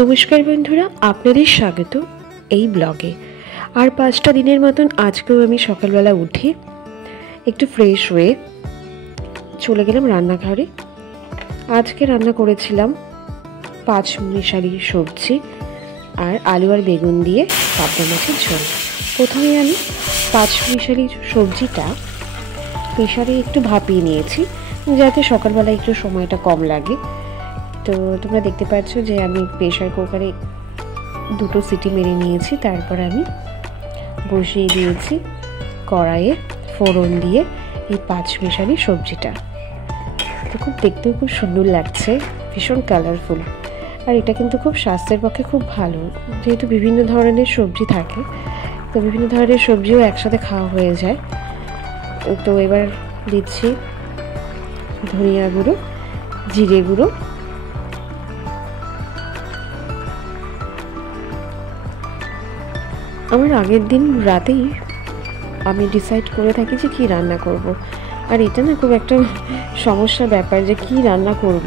নমস্কার বন্ধুরা, আপনাদের স্বাগত এই ব্লগে। আর 5টা দিনের মতন আজকেও আমি সকালবেলা উঠে একটু ফ্রেশ হয়ে চলে গেলাম রান্নাঘরে। আজকে রান্না করেছিলাম 5 মিশালি সবজি আর আলু আর বেগুন দিয়ে পাবদা মাছের ঝোল। প্রথমে আমি 5 মিশালি সবজিটা প্রেসারে একটু ভাপিয়ে নিয়েছি, যাতে সকালবেলা একটু সময়টা কম লাগে। তো তোমরা দেখতে পাচ্ছ যে আমি প্রেসার কুকারে 2টো সিটি মেরে নিয়েছি। তারপর আমি বসিয়ে দিয়েছি কড়াইয়ে ফোড়ন দিয়ে এই 5 মিশালি সবজিটা। তো খুব দেখতেও খুব সুন্দর লাগছে, ভীষণ কালারফুল। আর এটা কিন্তু খুব স্বাস্থ্যের পক্ষে খুব ভালো, যেহেতু বিভিন্ন ধরনের সবজি থাকে, তো বিভিন্ন ধরনের সবজিও একসাথে খাওয়া হয়ে যায়। তো এবার দিচ্ছি ধনিয়া গুঁড়ো, জিরে গুঁড়ো, আমার আগের দিন রাতেই আমি ডিসাইড করে থাকি যে কী রান্না করব। আর এটা না খুব একটা সমস্যার ব্যাপার যে কী রান্না করব,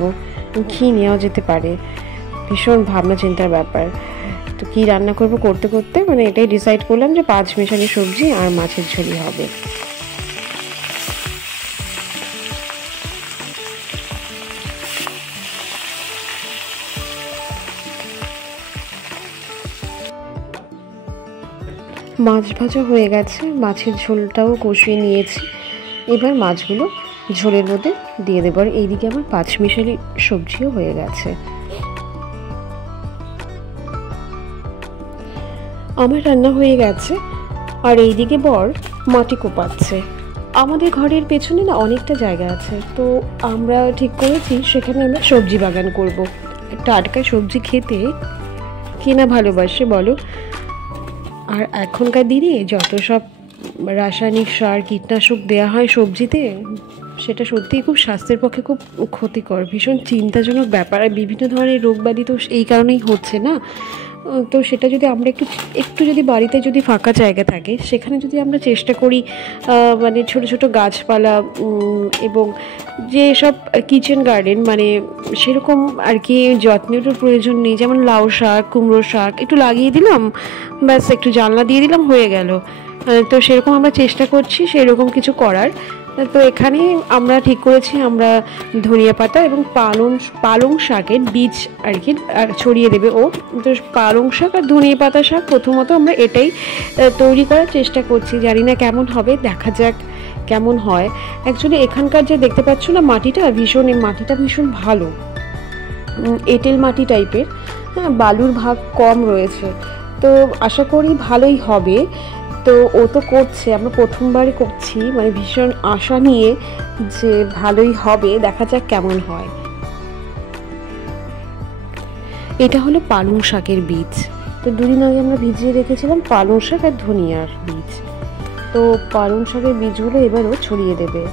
কী নেওয়া যেতে পারে, ভীষণ ভাবনা চিন্তার ব্যাপার। তো কী রান্না করব করতে করতে এটাই ডিসাইড করলাম যে 5 মিশালি সবজি আর মাছের ঝোলই হবে। মাছ ভাজা হয়ে গেছে, মাছের ঝোলটাও কষিয়ে নিয়েছি। এবার মাছগুলো ঝোলের মধ্যে দিয়ে দেবো। আর এইদিকে আমার 5 মিশালি সবজিও হয়ে গেছে। আমার রান্না হয়ে গেছে আর এইদিকে বর মাটি কোপাচ্ছে। আমাদের ঘরের পেছনে না অনেকটা জায়গা আছে, তো আমরা ঠিক করেছি সেখানে আমরা সবজি বাগান করব। টাটকা সবজি খেতে কে না ভালোবাসে বলো। আর এখনকার দিনে যত সব রাসায়নিক সার কীটনাশক দেওয়া হয় সবজিতে, সেটা সত্যিই খুব স্বাস্থ্যের পক্ষে খুব ক্ষতিকর, ভীষণ চিন্তাজনক ব্যাপার। আর বিভিন্ন ধরনের রোগব্যাধি তো এই কারণেই হচ্ছে না। তো সেটা যদি আমরা একটু যদি বাড়িতে যদি ফাঁকা জায়গা থাকে, সেখানে যদি আমরা চেষ্টা করি ছোট ছোট গাছপালা এবং যে সব কিচেন গার্ডেন সেরকম আর কি যত্নেরও প্রয়োজন নেই। যেমন লাউ শাক, কুমড়ো শাক একটু লাগিয়ে দিলাম, ব্যাস একটু জানলা দিয়ে দিলাম, হয়ে গেল। তো সেরকম আমরা চেষ্টা করছি সেরকম কিছু করার। তো এখানে আমরা ঠিক করেছি আমরা ধনিয়া পাতা এবং পালং শাকের বীজ আর কি ছড়িয়ে দেবে ও। তো পালং শাক আর ধনিয়া পাতা শাক প্রথমত আমরা এটাই তৈরি করার চেষ্টা করছি। জানি না কেমন হবে, দেখা যাক কেমন হয়। অ্যাকচুয়ালি এখানকার যে দেখতে পাচ্ছ না মাটিটা ভীষণ ভালো, এঁটেল মাটি টাইপের। হ্যাঁ, বালুর ভাগ কম রয়েছে, তো আশা করি ভালোই হবে। তো ও তো করছে, আমরা প্রথমবারই করছি, ভীষণ আশা নিয়ে যে ভালোই হবে, দেখা যাক কেমন হয়। এটা হলো পালং শাকের বীজ। তো 2 দিন আগে আমরা ভিজিয়ে রেখেছিলাম পালং শাক আর ধনিয়ার বীজ। তো পালং শাকের বীজগুলো এবারও ছড়িয়ে দেবে।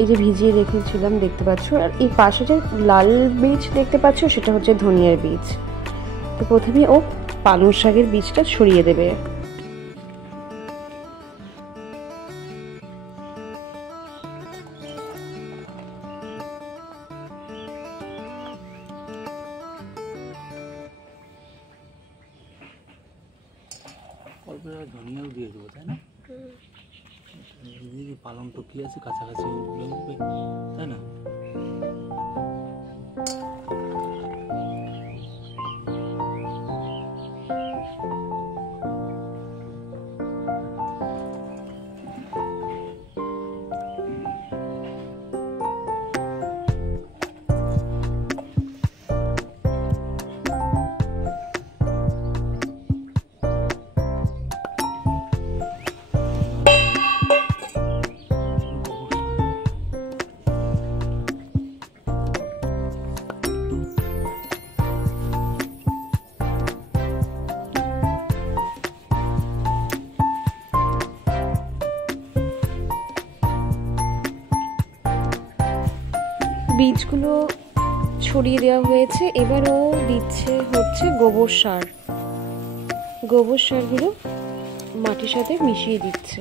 এই যে ভিজিয়ে রেখেছিলাম দেখতে পাচ্ছ, আর এই পাশে যে লাল বীজ দেখতে পাচ্ছ সেটা হচ্ছে ধনিয়ার বীজ। তো প্রথমে ও পালং শাকের বীজটা ছড়িয়ে দেবে। ধনিয়াও দিয়ে দেবো, তাই না? পালং তো কি আছে কাছাকাছি উঠবে, তাই না? বীজগুলো ছড়িয়ে দেওয়া হয়েছে, এবার ও দিচ্ছে হচ্ছে গোবর সারগুলো মাটির সাথে মিশিয়ে দিচ্ছে।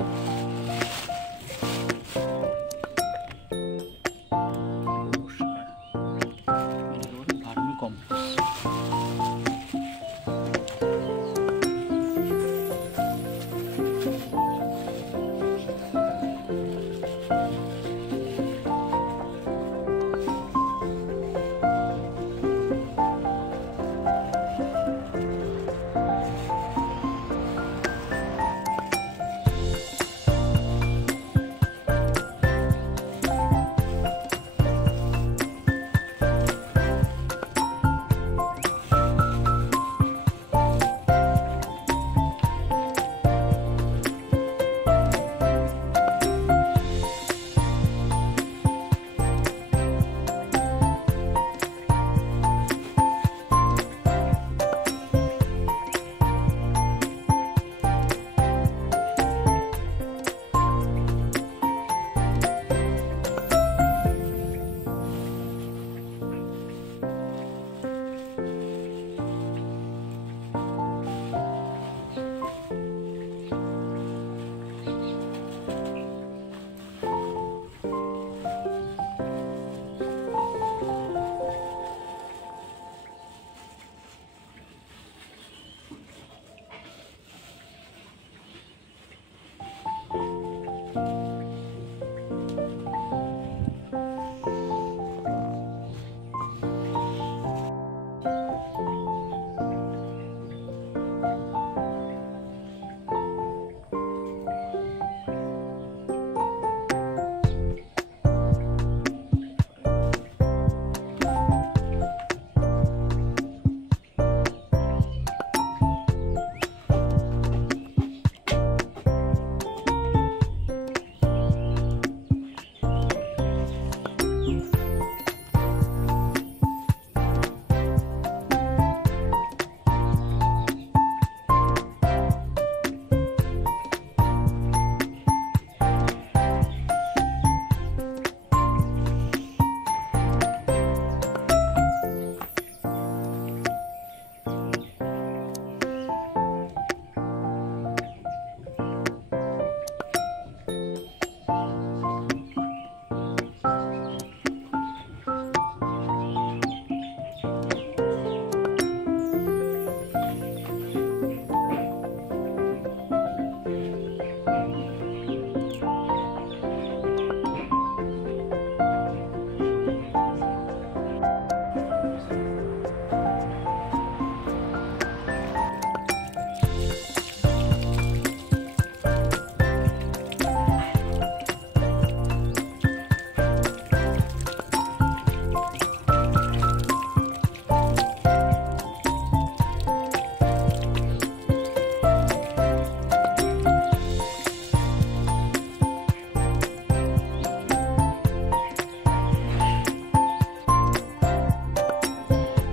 ভার্মি কম্পোস্ট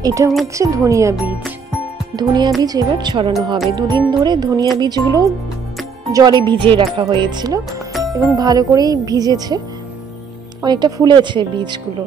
এটা হচ্ছে ধনিয়া বীজ। ধনিয়া বীজ এবার ছড়ানো হবে। 2 দিন ধরে ধনিয়া বীজগুলো জলে ভিজিয়ে রাখা হয়েছিল এবং ভালো করেই ভিজেছে, অনেকটা ফুলেছে বীজগুলো।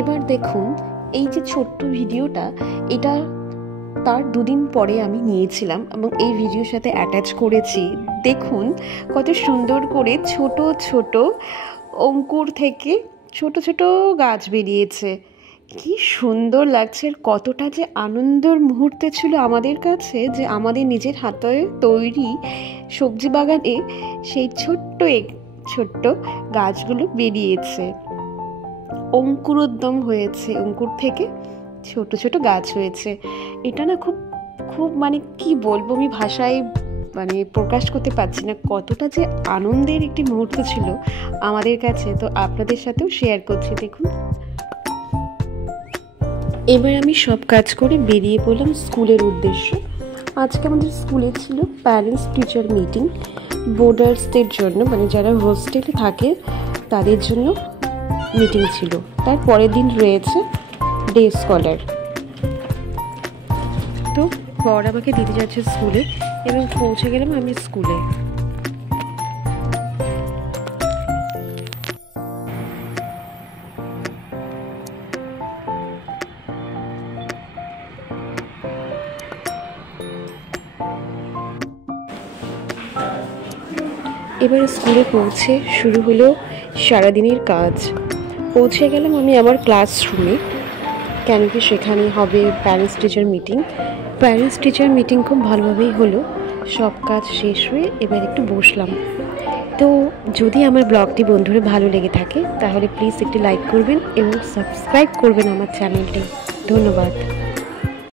এবার দেখুন এই যে ছোট্ট ভিডিওটা, এটা তার 2 দিন পরে আমি নিয়েছিলাম এবং এই ভিডিওর সাথে অ্যাটাচ করেছি। দেখুন কত সুন্দর করে ছোট ছোট অঙ্কুর থেকে ছোট ছোট গাছ বেরিয়েছে। কি সুন্দর লাগছে, কতটা যে আনন্দের মুহূর্তে ছিল আমাদের কাছে যে আমাদের নিজের হাতে তৈরি সবজি বাগানে সেই ছোট্ট গাছগুলো বেরিয়েছে, অঙ্কুরোদ্গম হয়েছে, অঙ্কুর থেকে ছোট ছোট গাছ হয়েছে। এটা না খুব খুব মানে কি বলবো, আমি ভাষায় মানে প্রকাশ করতে পারছি না কতটা যে আনন্দের একটি মুহূর্ত ছিল আমাদের কাছে। তো আপনাদের সাথেও শেয়ার করছি। দেখুন এবার আমি সব কাজ করে বেরিয়ে পড়লাম স্কুলের উদ্দেশ্যে। আজকে আমাদের স্কুলে ছিল প্যারেন্টস টিচার মিটিং, বোর্ডার্সদের জন্য, মানে যারা হোস্টেলে থাকে তাদের জন্য মিটিং ছিল। তার পরের দিন রয়েছে ডে স্কলার। তো বর আমাকে দিতে যাচ্ছে স্কুলে এবং পৌঁছে গেলাম আমি স্কুলে। এবার স্কুলে পৌঁছে শুরু হলো সারাদিনের কাজ। পৌঁছে গেলাম আমি আমার ক্লাসরুমে, কেন কি সেখানে হবে parents teacher meeting. Parents teacher meeting খুব ভালোভাবেই হলো, সব কাজ শেষ হয়ে এবার একটু বসলাম। তো যদি আমার ব্লগটি বন্ধুরা ভালো লেগে থাকে তাহলে প্লিজ একটি লাইক করবেন এবং সাবস্ক্রাইব করবেন আমার চ্যানেলটি। ধন্যবাদ।